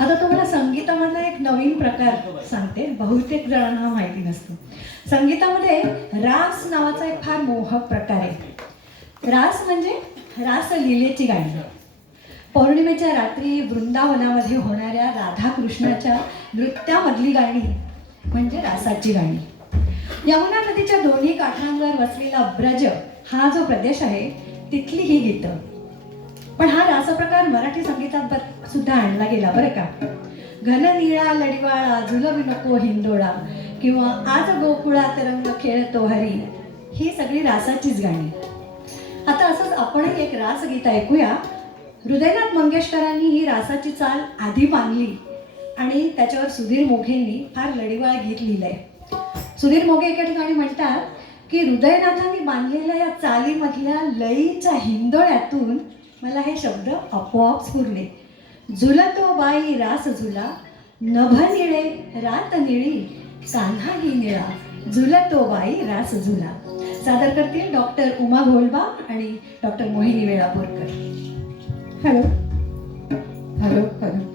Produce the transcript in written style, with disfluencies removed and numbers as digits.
आता तुम्हाला संगीतामधला एक नवीन प्रकार सांगते, बहुतेक जणांना माहिती नसतो. संगीतामध्ये रास नावाचा एक फार मोहक प्रकार आहे. रास म्हणजे रासलीलेची गाणी. पौर्णिमेच्या रात्री वृंदावनामध्ये होणाऱ्या राधाकृष्णाच्या नृत्यामधली गाणी म्हणजे रासाची गाणी. यमुना नदीच्या दोन्ही काठांवर वसलेला ब्रज हा जो प्रदेश आहे तिथली ही गीतं. पण हा रासप्रकार मराठी संगीतात सुद्धा आणला गेला बरं का. घन निळा लडिवाळा झुलवी नको हिंदोळा किंवा आज गोकुळात रंग खेळतो हरी, ही सगळी रासाचीच गाणी. आता असंच आपणही एक रासगीत ऐकूया. हृदयनाथ मंगेशकरांनी ही रासाची चाल आधी मांडली आणि त्याच्यावर सुधीर मोघेंनी फार लडिवाळ गीत लिहिलंय. सुधीर मोघे एका ठिकाणी म्हणतात की हृदयनाथांनी बांधलेल्या या चालीमधल्या लयीच्या हिंदोळ्यातून मला हे शब्द आपोआप स्फुरले. झुलतो बाई रास झुला, नभ निळे रात निळी, कान्हाही निळा, झुलतो बाई रास झुला. सादर करतील डॉक्टर उमा घोलबा आणि doctor Mohini Velapurkar. Hello hello hello.